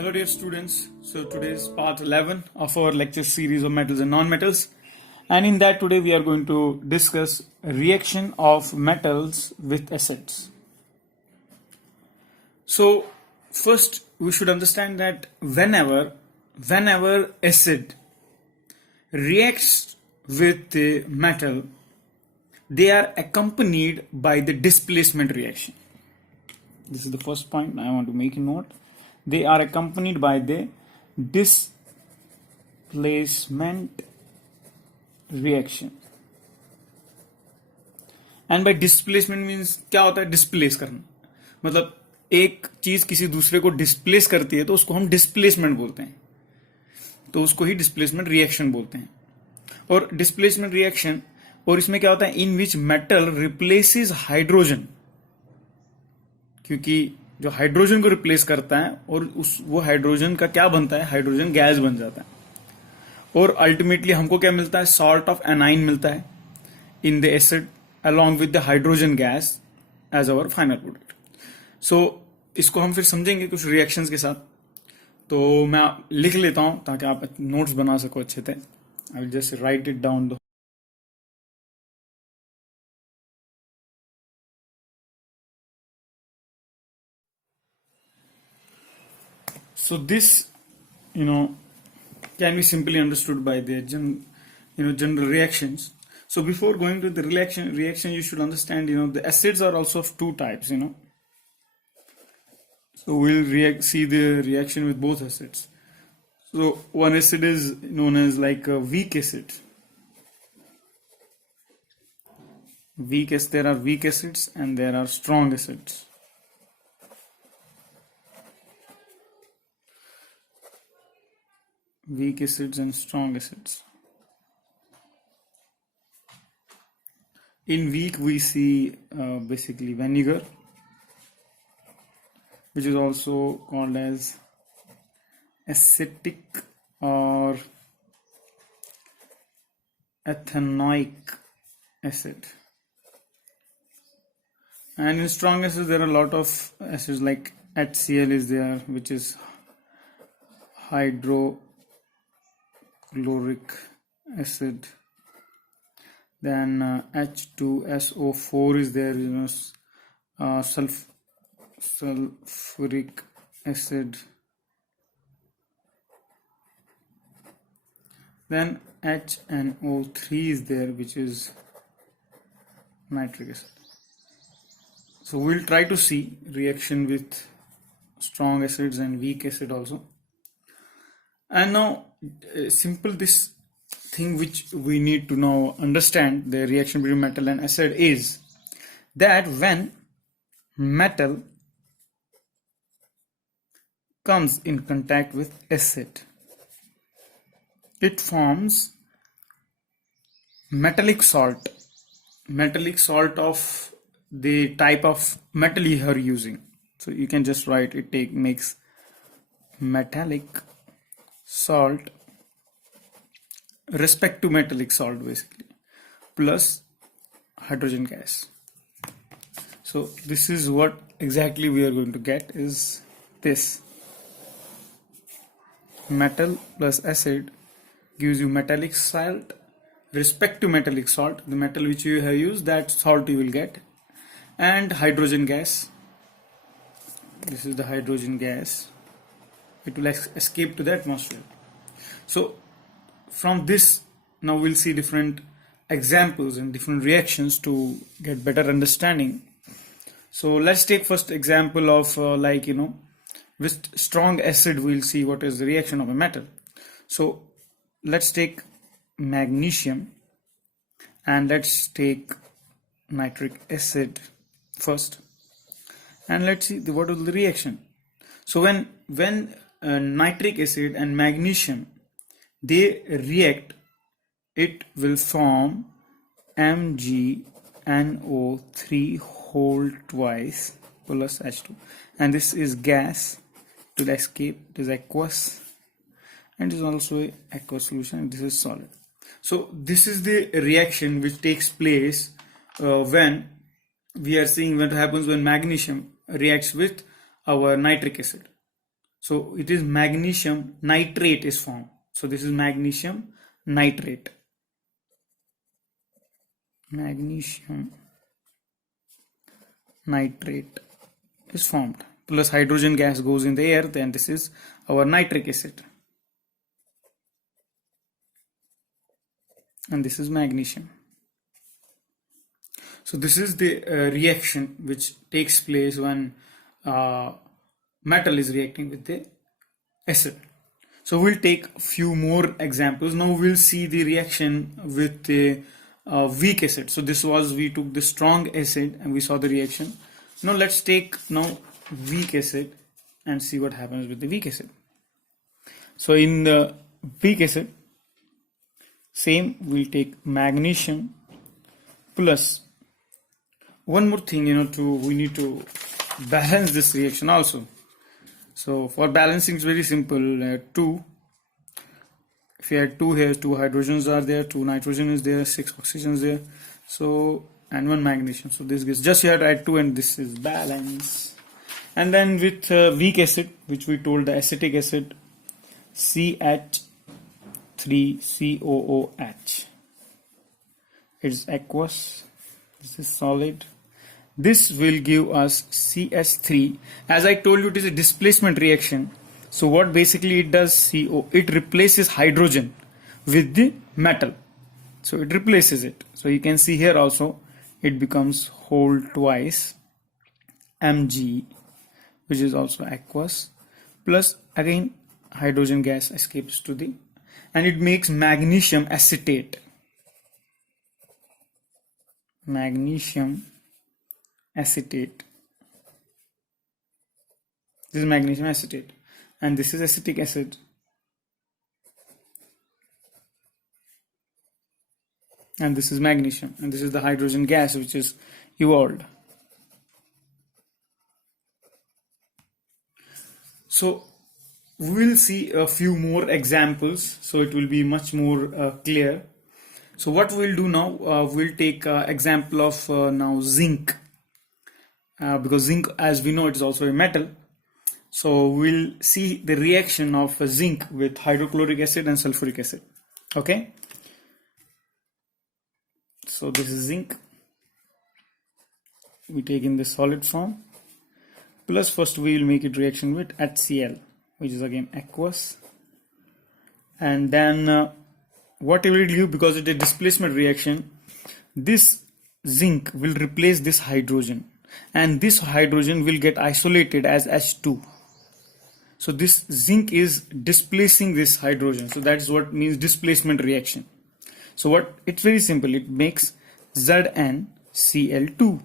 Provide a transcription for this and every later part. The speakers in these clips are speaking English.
Hello dear students, so today is part 11 of our lecture series of metals and non-metals, and in that today we are going to discuss reaction of metals with acids. So first we should understand that whenever acid reacts with the metal, they are accompanied by the displacement reaction. This is the first point I want to make a note. They are accompanied by the displacement reaction. And by displacement means क्या होता है? Displace करना. मतलब एक चीज किसी दूसरे को डिस्प्लेस करती है तो उसको हम डिस्प्लेसमेंट बोलते हैं, तो उसको ही डिस्प्लेसमेंट रिएक्शन बोलते हैं. और डिस्प्लेसमेंट रिएक्शन, और इसमें क्या होता है, इन विच मेटल रिप्लेसेस हाइड्रोजन, क्योंकि जो हाइड्रोजन को रिप्लेस करता है और वो हाइड्रोजन का क्या बनता है, हाइड्रोजन गैस बन जाता है. और अल्टीमेटली हमको क्या मिलता है, सॉल्ट ऑफ एनाइन मिलता है in the acid along with the hydrogen gas as our final product. So इसको हम फिर समझेंगे कुछ रिएक्शंस के साथ. तो मैं लिख लेता हूं ताकि आप नोट्स बना सको अच्छे से. I will just right it down दो. So this, can be simply understood by the general reactions. So before going to the reaction, you should understand, the acids are also of two types, So we'll see the reaction with both acids. So one acid is known as like a weak acid. There are weak acids and there are strong acids. Weak acids and strong acids. In weak we see basically vinegar, which is also called as acetic or ethanoic acid. And in strong acids there are a lot of acids, like HCl is there, which is Hydrochloric acid. Then H2SO4 is there, sulfuric acid. Then HNO3 is there, which is nitric acid. So we'll try to see reaction with strong acids and weak acid also. And now simple this thing which we need to now understand the reaction between metal and acid is that when metal comes in contact with acid, it forms metallic salt of the type of metal you are using. So you can just write it makes metallic salt respect to metallic salt basically plus hydrogen gas. So this is what exactly we are going to get is this. Metal plus acid gives you metallic salt respect to metallic salt, the metal which you have used, that salt you will get, and hydrogen gas. This is the hydrogen gas. It will escape to the atmosphere. So from this now we'll see different examples and different reactions to get better understanding. So let's take first example of with strong acid we'll see what is the reaction of a metal. So let's take magnesium and let's take nitric acid first, and let's see what is the reaction. So when nitric acid and magnesium they react, it will form MgNO3 whole twice plus H2, and this is gas. It will escape. It is aqueous, and it is also an aqueous solution. This is solid. So this is the reaction which takes place when we are seeing what happens when magnesium reacts with our nitric acid. So it is magnesium nitrate is formed. So this is magnesium nitrate. Magnesium nitrate is formed. Plus hydrogen gas goes in the air, then this is our nitric acid. And this is magnesium. So this is the reaction which takes place when metal is reacting with the acid. So we'll take a few more examples. Now we'll see the reaction with the weak acid. So this was, we took the strong acid and we saw the reaction. Now let's take now weak acid and see what happens with the weak acid. So in the weak acid, same, we'll take magnesium plus one more thing, we need to balance this reaction also. So for balancing, it's very simple. 2. If you add 2 here, 2 hydrogens are there, 2 nitrogen is there, 6 oxygens there. So, and 1 magnesium. So this gives, just you have to add 2 and this is balance. And then with weak acid, which we told the acetic acid, CH3COOH. It's aqueous. This is solid. This will give us CH3. As I told you, it is a displacement reaction. So what basically it does, it replaces hydrogen with the metal. So it replaces it. So you can see here also, it becomes whole twice Mg, which is also aqueous. Plus again, hydrogen gas escapes to the, and it makes magnesium acetate. Magnesium acetate. This is magnesium acetate, and this is acetic acid. And this is magnesium, and this is the hydrogen gas which is evolved. So we will see a few more examples, so it will be much more clear. So what we'll do now, we'll take example of now zinc, because zinc, as we know, it is also a metal. So we'll see the reaction of zinc with hydrochloric acid and sulfuric acid. Okay. So this is zinc. We take in the solid form. Plus first we will make it reaction with HCl, which is again aqueous. And then what it will do, because it is a displacement reaction, this zinc will replace this hydrogen, and this hydrogen will get isolated as H2. So this zinc is displacing this hydrogen. So that is what means displacement reaction. So what, it's very simple. It makes ZnCl2,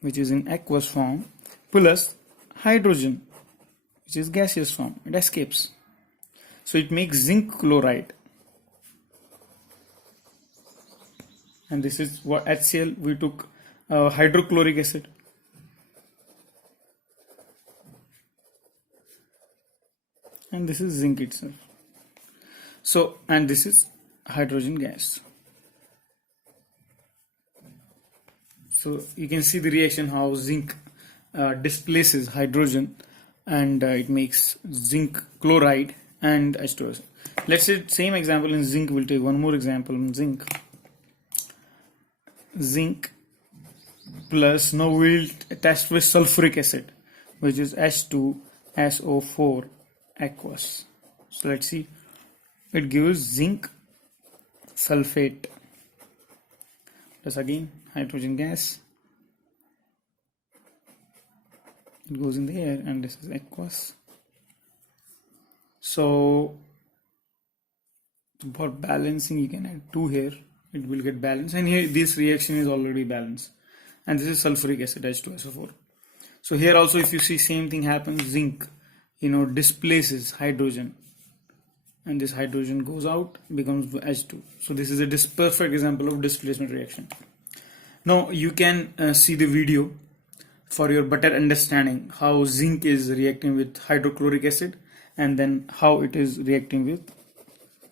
which is in aqueous form, plus hydrogen, which is gaseous form. It escapes. So it makes zinc chloride. And this is what HCl, we took hydrochloric acid. And this is zinc itself. So, and this is hydrogen gas. So you can see the reaction how zinc displaces hydrogen, and it makes zinc chloride and H2O. Let's say same example in zinc. We'll take one more example in zinc. Zinc plus, now we'll test with sulfuric acid, which is H2SO4 aqueous. So let's see, it gives zinc sulfate plus again hydrogen gas. It goes in the air, and this is aqueous. So for balancing, you can add 2 here, it will get balanced, and here this reaction is already balanced, and this is sulfuric acid H2SO4. So here also, if you see, same thing happens. Zinc displaces hydrogen, and this hydrogen goes out, becomes H2. So this is a perfect example of displacement reaction. Now you can see the video for your better understanding how zinc is reacting with hydrochloric acid, and then how it is reacting with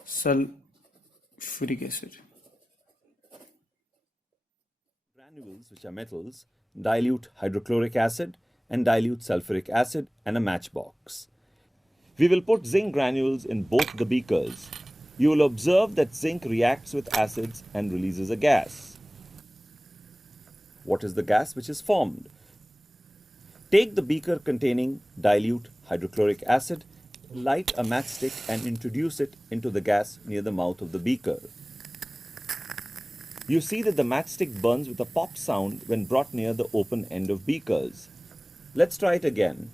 sulfuric acid. Granules, which are metals, dilute hydrochloric acid and dilute sulfuric acid and a matchbox. We will put zinc granules in both the beakers. You will observe that zinc reacts with acids and releases a gas. What is the gas which is formed? Take the beaker containing dilute hydrochloric acid, light a matchstick and introduce it into the gas near the mouth of the beaker. You see that the matchstick burns with a pop sound when brought near the open end of beakers. Let's try it again.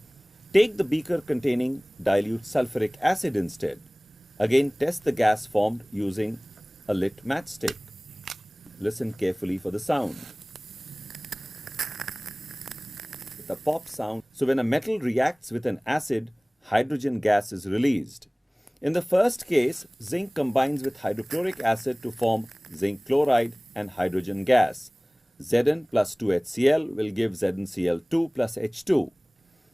Take the beaker containing dilute sulfuric acid instead. Again, test the gas formed using a lit matchstick. Listen carefully for the sound. With a pop sound. So when a metal reacts with an acid, hydrogen gas is released. In the first case, zinc combines with hydrochloric acid to form zinc chloride and hydrogen gas. Zn plus 2HCl will give ZnCl2 plus H2.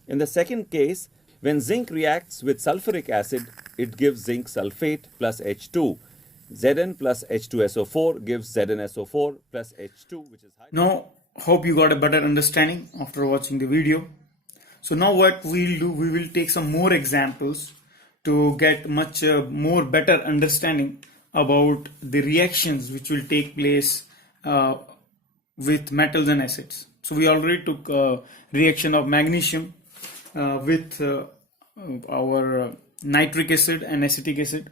In the second case, when zinc reacts with sulfuric acid, it gives zinc sulfate plus H2. Zn plus H2SO4 gives ZnSO4 plus H2, which is hydrogen. Now, hope you got a better understanding after watching the video. So now what we'll do, we will take some more examples to get much more better understanding about the reactions which will take place with metals and acids. So we already took reaction of magnesium with our nitric acid and acetic acid.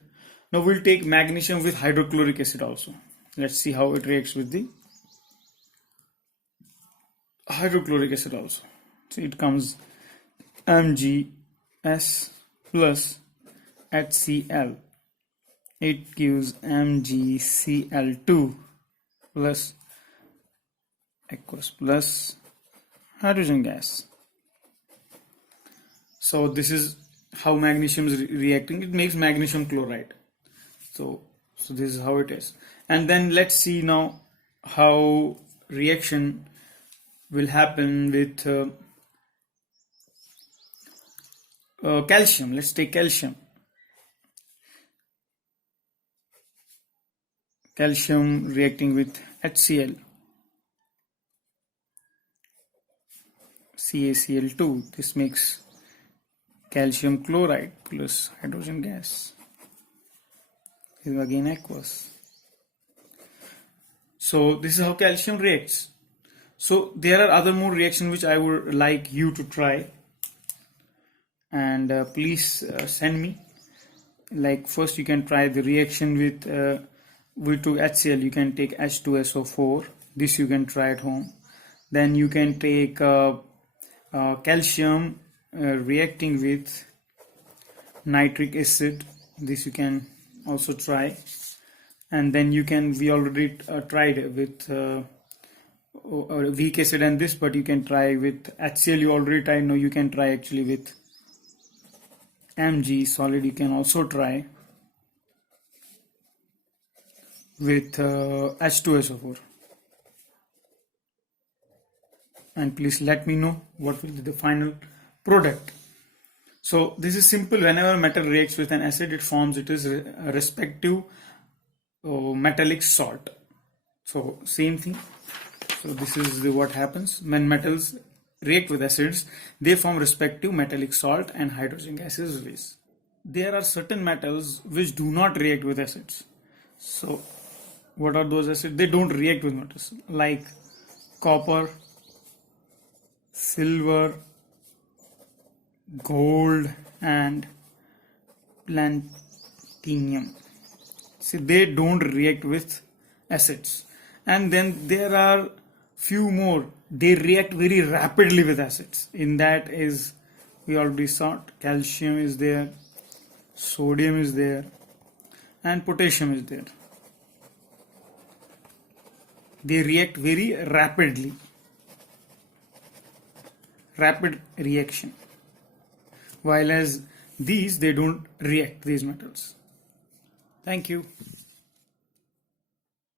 Now we'll take magnesium with hydrochloric acid also. Let's see how it reacts with the hydrochloric acid also. So it comes MgS plus HCl. It gives MgCl2 plus aqueous plus hydrogen gas. So this is how magnesium is reacting. It makes magnesium chloride. So this is how it is. And then let's see now how reaction will happen with calcium. Let's take calcium. Calcium reacting with HCl, CaCl2. This makes calcium chloride plus hydrogen gas. This is again aqueous. So this is how calcium reacts. So there are other more reactions which I would like you to try, and please send me. Like first you can try the reaction with HCl. You can take H2SO4. This you can try at home. Then you can take calcium reacting with nitric acid. This you can also try. And then you can, we already tried with weak acid and this, but you can try with HCl. You already tried. No, you can try actually with Mg solid. You can also try with H2SO4. And please let me know what will be the final product. So this is simple. Whenever metal reacts with an acid, it forms its respective metallic salt. So same thing. So this is what happens when metals react with acids. They form respective metallic salt and hydrogen gas is released. There are certain metals which do not react with acids. So what are those acids? They don't react with metals, like copper, silver, gold and platinum. See, they don't react with acids. And then there are few more. They react very rapidly with acids. In that is, we already saw, calcium is there, sodium is there, and potassium is there. They react very rapidly. Rapid reaction. While as these, they don't react, these metals. Thank you.